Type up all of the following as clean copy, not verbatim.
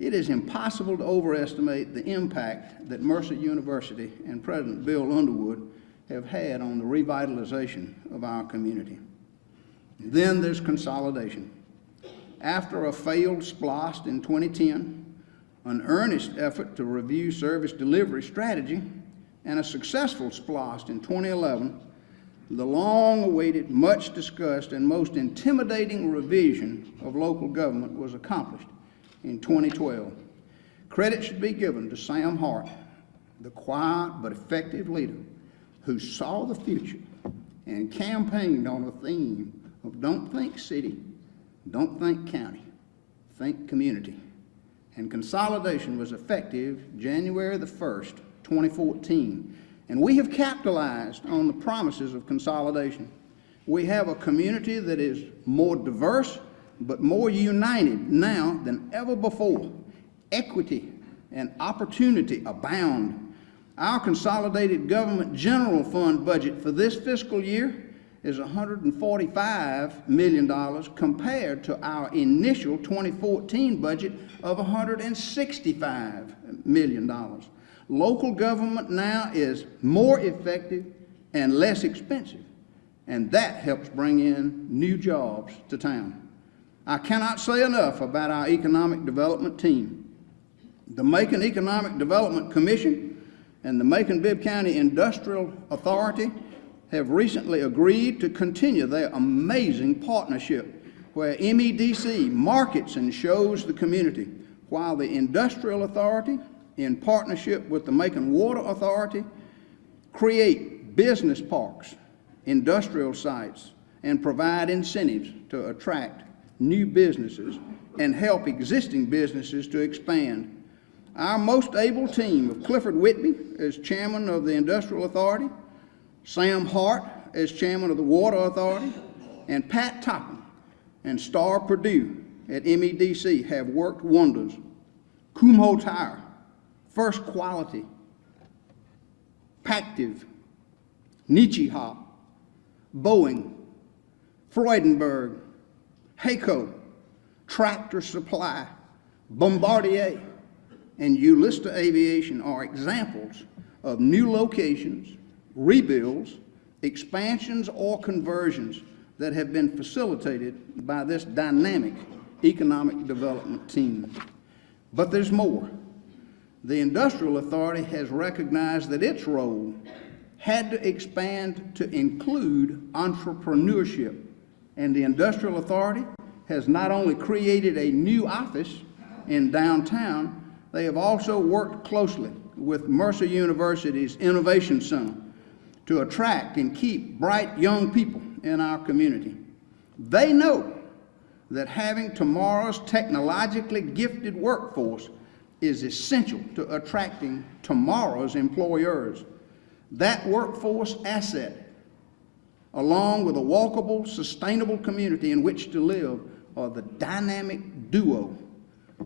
It is impossible to overestimate the impact that Mercer University and President Bill Underwood have had on the revitalization of our community. Then there's consolidation. After a failed SPLOST in 2010, an earnest effort to review service delivery strategy, and a successful SPLOST in 2011, the long-awaited, much-discussed, and most intimidating revision of local government was accomplished in 2012. Credit should be given to Sam Hart, the quiet but effective leader who saw the future and campaigned on a theme of don't think city, don't think county, think community. And consolidation was effective January the 1st, 2014. And we have capitalized on the promises of consolidation. We have a community that is more diverse but more united now than ever before. Equity and opportunity abound. Our consolidated government general fund budget for this fiscal year is $145 million compared to our initial 2014 budget of $165 million. Local government now is more effective and less expensive, and that helps bring in new jobs to town. I cannot say enough about our economic development team. The Macon Economic Development Commission and the Macon-Bibb County Industrial Authority have recently agreed to continue their amazing partnership where MEDC markets and shows the community, while the Industrial Authority, in partnership with the Macon Water Authority, create business parks, industrial sites, and provide incentives to attract new businesses and help existing businesses to expand. Our most able team of Clifford Whitby as chairman of the Industrial Authority, Sam Hart as chairman of the Water Authority, and Pat Topham and Star Purdue at MEDC have worked wonders. Kumho Tire, First Quality, Pactiv, Nietzsche Hop, Boeing, Freudenberg, Hayco, Tractor Supply, Bombardier, and Ulista Aviation are examples of new locations, rebuilds, expansions, or conversions that have been facilitated by this dynamic economic development team. But there's more. The Industrial Authority has recognized that its role had to expand to include entrepreneurship, and the Industrial Authority has not only created a new office in downtown, they have also worked closely with Mercer University's Innovation Center to attract and keep bright young people in our community. They know that having tomorrow's technologically gifted workforce is essential to attracting tomorrow's employers. That workforce asset, along with a walkable, sustainable community in which to live, are the dynamic duo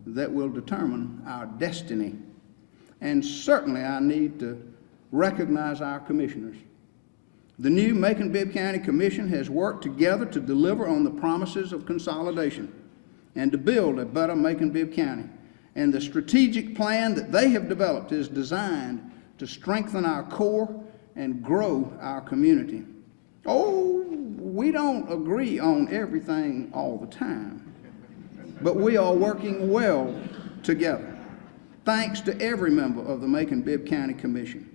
that will determine our destiny. And certainly I need to recognize our commissioners. The new Macon-Bibb County Commission has worked together to deliver on the promises of consolidation and to build a better Macon-Bibb County. And the strategic plan that they have developed is designed to strengthen our core and grow our community. Oh, we don't agree on everything all the time, but we are working well together. Thanks to every member of the Macon-Bibb County Commission.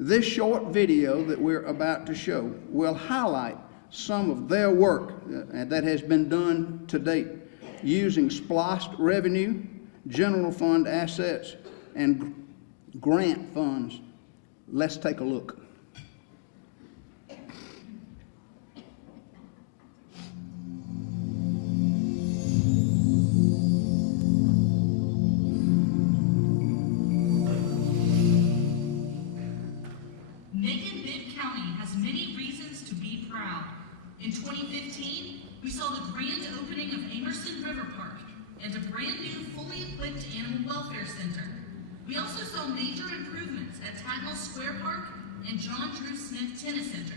This short video that we're about to show will highlight some of their work that has been done to date using SPLOST revenue, general fund assets, and grant funds. Let's take a look. Macon-Bibb County has many reasons to be proud. In 2015, we saw the grand opening of Amerson River Park and a brand new fully equipped animal welfare center. We also saw major improvements at Tatnall Square Park and John Drew Smith Tennis Center.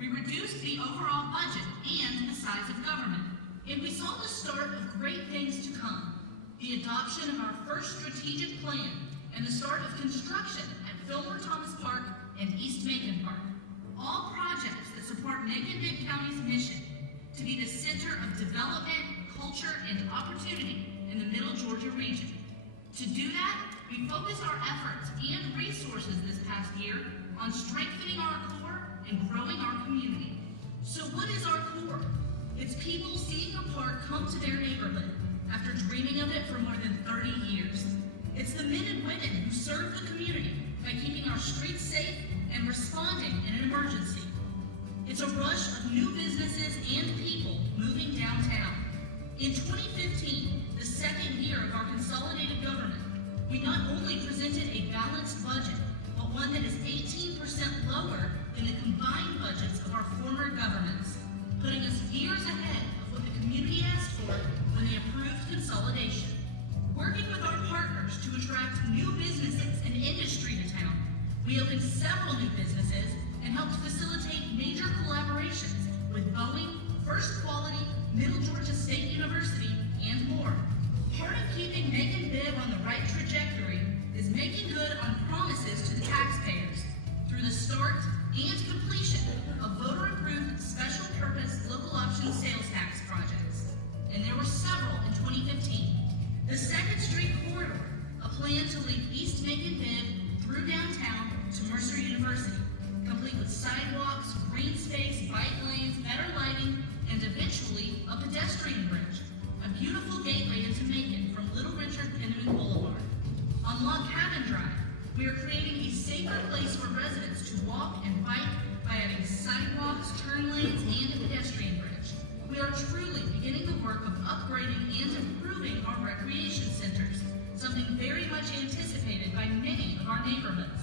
We reduced the overall budget and the size of government, and we saw the start of great things to come. the adoption of our first strategic plan, and the start of construction at Fillmore Thomas Park and East Macon Park. All projects that support Macon-Bibb County's mission to be the center of development, culture, and opportunity in the Middle Georgia region. To do that, we focus our efforts and resources this past year on strengthening our core and growing our community. So what is our core? It's people seeing a park come to their neighborhood after dreaming of it for more than 30 years. It's the men and women who serve the community by keeping our streets safe and responding in an emergency. It's a rush of new businesses and people moving downtown. In 2015, the second year of our consolidated government, we not only presented a balanced budget, but one that is 18% lower than the combined budgets of our former governments, putting us years ahead of what the community asked for when they approved consolidation. Working with our partners to attract new businesses and industry to town, we opened several new businesses and helped facilitate major collaborations with Boeing, First Quality, Middle Georgia State University, and more. Part of keeping Macon-Bibb on the right trajectory is making good on promises to the taxpayers through the start and completion of voter-approved special purpose local option sales tax projects. And there were several in 2015. The 2nd Street Corridor, a plan to link East Macon-Bibb through downtown to Mercer University, complete with sidewalks, green space, bike lanes, better lighting, and eventually a pedestrian bridge, a beautiful gateway into Macon from Little Richard Penniman Boulevard. On Log Cabin Drive, we are creating a safer place for residents to walk and bike by adding sidewalks, turn lanes, and a pedestrian bridge. We are truly beginning the work of upgrading and improving our recreation centers, something very much anticipated by many of our neighborhoods.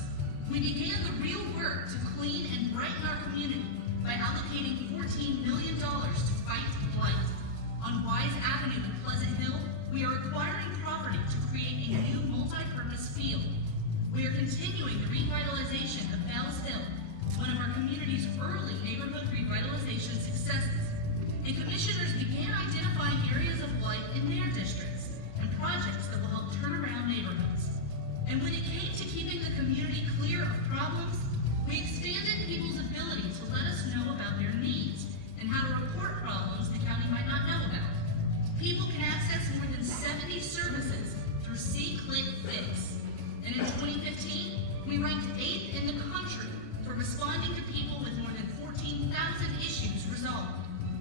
We began the real work to clean and brighten our community by allocating $14 million to fight blight. On Wise Avenue in Pleasant Hill, we are acquiring property to create a new multi-purpose field. We are continuing the revitalization of Bells Hill, one of our community's early neighborhood revitalization successes. And commissioners began identifying areas of blight in their districts and projects that will help turn around neighborhoods. And when it came to keeping the community clear of problems, we expanded people's ability to let us know about their needs and how to report problems the county might not know about. People can access more than 70 services through See-Click-Fix. And in 2015, we ranked 8th in the country for responding to people with more than 14,000 issues resolved.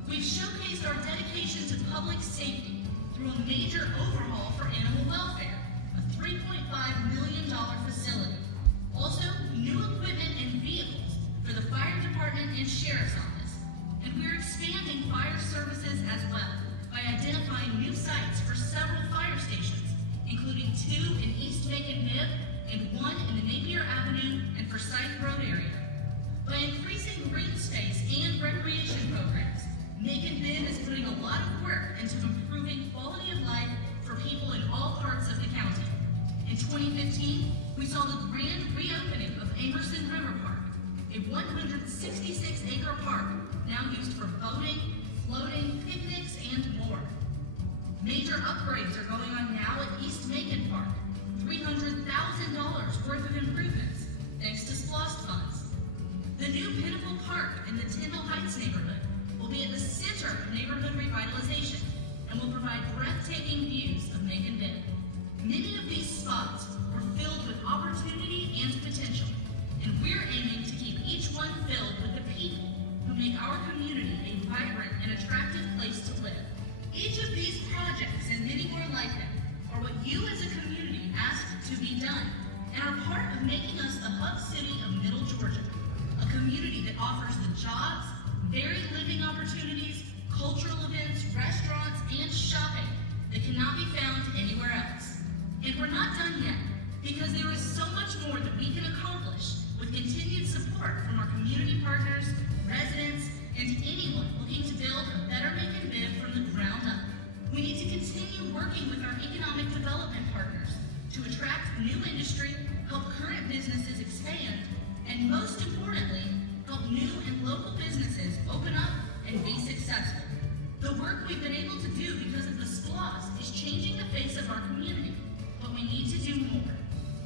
We've showcased our dedication to public safety through a major overhaul for animal welfare, a $3.5 million facility. Also, new equipment and vehicles for the fire department and sheriff's office. And we're expanding fire services as well by identifying new sites for several fire stations, including 2 in East Macon-Bibb and 1 in the Napier Avenue and Forsyth Road area. By increasing green space and recreation programs, Macon-Bibb is putting a lot of work into improving quality of life for people in all parts of the county. In 2015, we saw the grand reopening of Amerson River Park, a 166-acre park now used for boating, floating, picnics, and more. Major upgrades are going on now at East Macon Park, $300,000 worth of improvements, thanks to SPLOST funds. The new Pinnacle Park in the Tyndall Heights neighborhood will be at the center of neighborhood revitalization and will provide breathtaking views of Macon-Bibb. Many of these spots were filled with opportunity and potential, and we're aiming to keep each one filled with the people who make our community a vibrant and attractive place to live. Each of these projects and many more like them are what you as a community asked to be done and are part of making us the hub city of Middle Georgia, a community that offers the jobs, varied living opportunities, cultural events, restaurants, and shopping that cannot be found anywhere else. And we're not done yet, because there is so much more that we can accomplish with continued support from our community partners, residents, and anyone looking to build a better Macon-Bibb from the ground up. We need to continue working with our economic development partners to attract new industry, help current businesses expand, and most importantly, help new and local businesses open up and be successful. The work we've been able to do because of the cause is changing the face of our community, but we need to do more.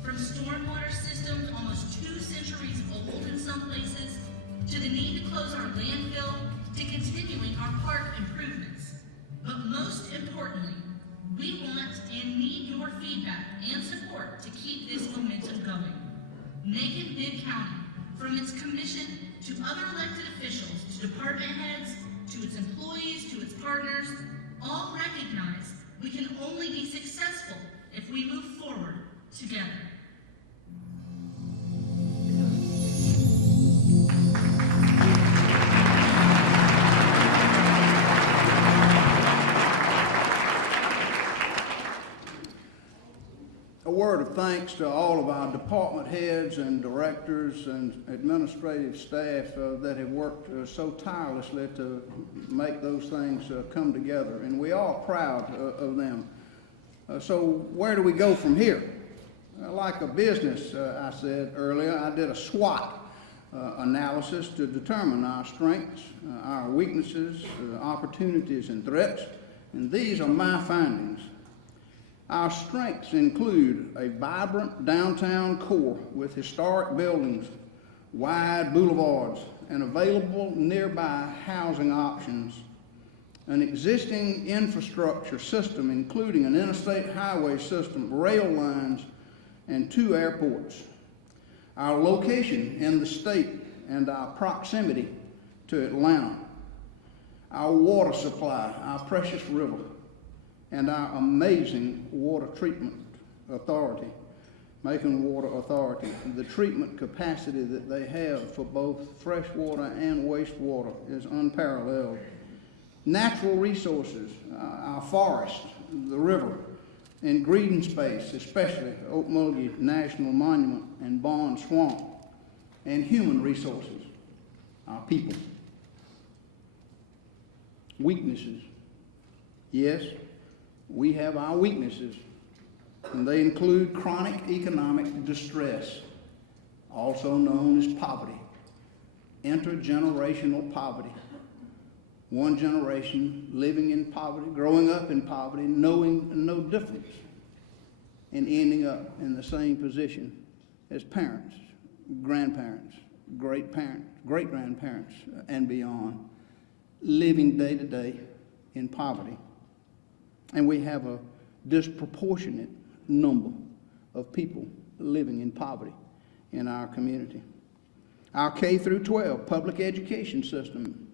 From stormwater systems almost 2 centuries old in some places, to the need to close our landfill, to continuing our park improvements. But most importantly, we want and need your feedback and support to keep this momentum going. Macon-Bibb County, from its commission to other elected officials, to department heads, to its employees, to its partners, all recognize we can only be successful if we move forward together. A word of thanks to all of our department heads and directors and administrative staff that have worked so tirelessly to make those things come together, and we are proud of them. So where do we go from here? Like a business, I said earlier, I did a SWOT analysis to determine our strengths, our weaknesses, opportunities, and threats, and these are my findings. Our strengths include a vibrant downtown core with historic buildings, wide boulevards, and available nearby housing options, an existing infrastructure system including an interstate highway system, rail lines, and 2 airports. Our location in the state and our proximity to Atlanta, our water supply, our precious river, and our amazing water treatment authority, Macon Water Authority. The treatment capacity that they have for both fresh water and wastewater is unparalleled. Natural resources, our forest, the river, and green space, especially Okmulgee National Monument and Bond Swamp, and human resources, our people. Weaknesses, yes, we have our weaknesses, and they include chronic economic distress, also known as poverty, intergenerational poverty. One generation living in poverty, growing up in poverty, knowing no difference, and ending up in the same position as parents, grandparents, great-grandparents, and beyond, living day to day in poverty. And we have a disproportionate number of people living in poverty in our community. Our K through 12 public education system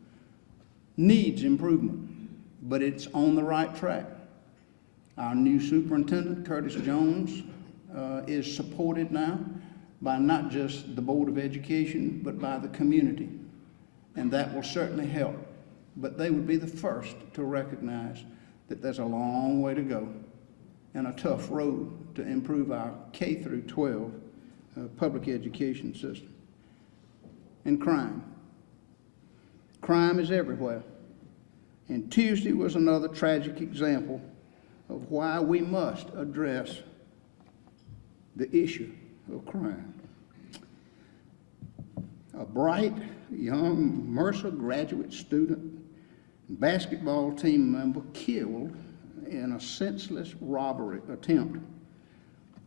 needs improvement, but it's on the right track. Our new superintendent, Curtis Jones, is supported now by not just the Board of Education, but by the community, and that will certainly help. But they would be the first to recognize that there's a long way to go and a tough road to improve our K through 12 public education system. And crime. Crime is everywhere. And Tuesday was another tragic example of why we must address the issue of crime. A bright young Mercer graduate student, basketball team member killed in a senseless robbery attempt.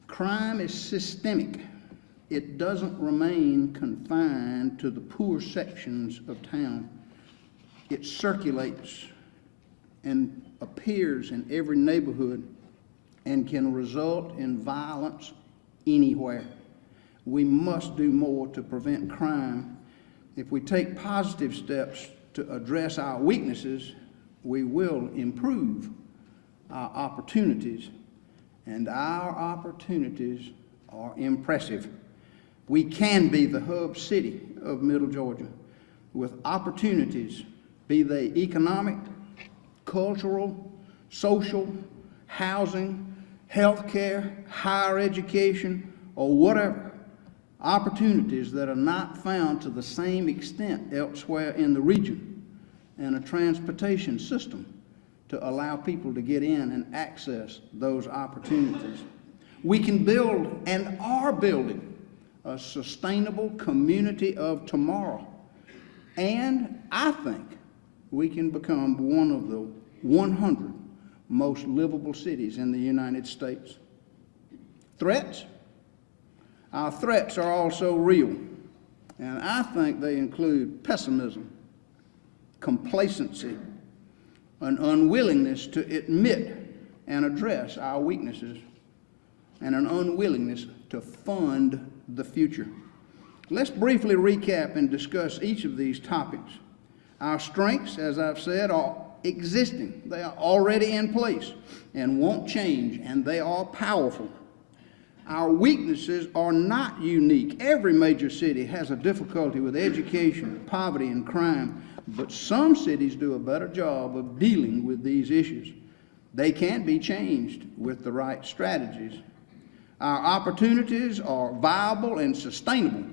Crime is systemic. It doesn't remain confined to the poor sections of town. It circulates and appears in every neighborhood and can result in violence anywhere. We must do more to prevent crime. If we take positive steps to address our weaknesses, we will improve our opportunities, and our opportunities are impressive. We can be the hub city of Middle Georgia with opportunities, be they economic, cultural, social, housing, healthcare, higher education, or whatever. Opportunities that are not found to the same extent elsewhere in the region, and a transportation system to allow people to get in and access those opportunities. We can build and are building a sustainable community of tomorrow, and I think we can become one of the 100 most livable cities in the United States. Threats? Our threats are also real, and I think they include pessimism, complacency, an unwillingness to admit and address our weaknesses, and an unwillingness to fund the future. Let's briefly recap and discuss each of these topics. Our strengths, as I've said, are existing. They are already in place and won't change, and they are powerful. Our weaknesses are not unique. Every major city has a difficulty with education, poverty, and crime, but some cities do a better job of dealing with these issues. They can be changed with the right strategies. Our opportunities are viable and sustainable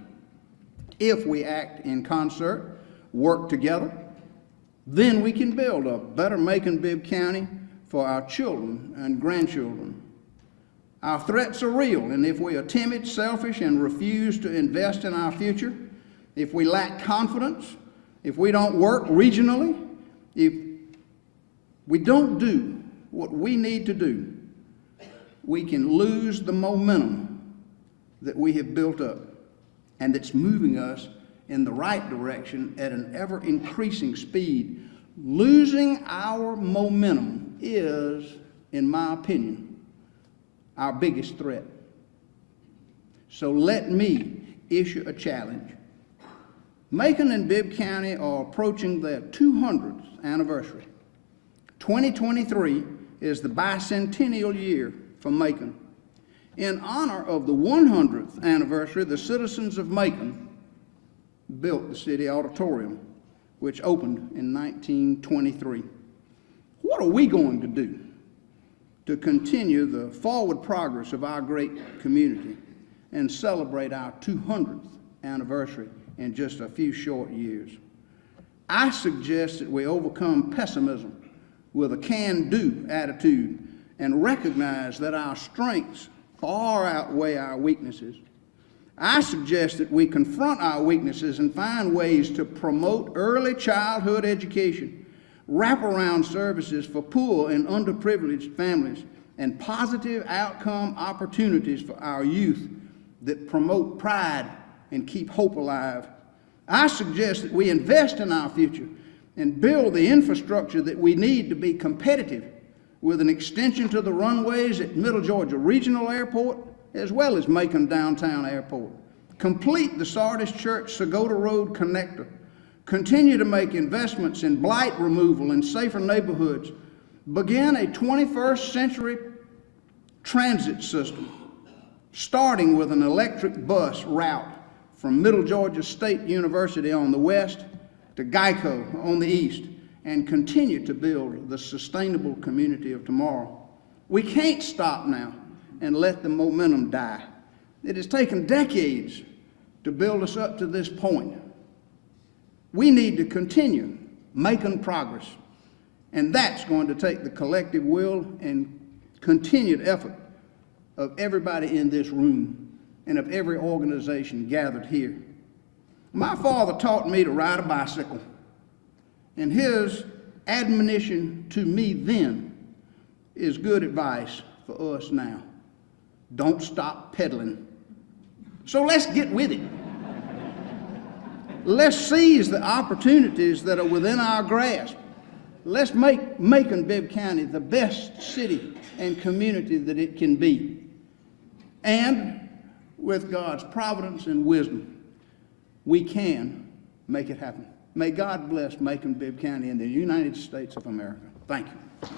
if we act in concert, work together. Then we can build a better Macon-Bibb County for our children and grandchildren. Our threats are real, and if we are timid, selfish, and refuse to invest in our future, if we lack confidence, if we don't work regionally, if we don't do what we need to do, we can lose the momentum that we have built up and that's moving us in the right direction at an ever-increasing speed. Losing our momentum is, in my opinion, our biggest threat. So let me issue a challenge. Macon and Bibb County are approaching their 200th anniversary. 2023 is the bicentennial year for Macon. In honor of the 100th anniversary, the citizens of Macon built the City Auditorium, which opened in 1923. What are we going to do to continue the forward progress of our great community and celebrate our 200th anniversary in just a few short years? I suggest that we overcome pessimism with a can-do attitude and recognize that our strengths far outweigh our weaknesses. I suggest that we confront our weaknesses and find ways to promote early childhood education, wraparound services for poor and underprivileged families, and positive outcome opportunities for our youth that promote pride and keep hope alive. I suggest that we invest in our future and build the infrastructure that we need to be competitive, with an extension to the runways at Middle Georgia Regional Airport, as well as Macon Downtown Airport. Complete the Sardis Church Sagoda Road connector. Continue to make investments in blight removal and safer neighborhoods. Begin a 21st century transit system, starting with an electric bus route from Middle Georgia State University on the west to Geico on the east, and continue to build the sustainable community of tomorrow. We can't stop now and let the momentum die. It has taken decades to build us up to this point. We need to continue making progress, and that's going to take the collective will and continued effort of everybody in this room and of every organization gathered here. My father taught me to ride a bicycle, and his admonition to me then is good advice for us now. Don't stop pedaling. So let's get with it. Let's seize the opportunities that are within our grasp. Let's make Macon-Bibb County the best city and community that it can be. And with God's providence and wisdom, we can make it happen. May God bless Macon-Bibb County and the United States of America. Thank you.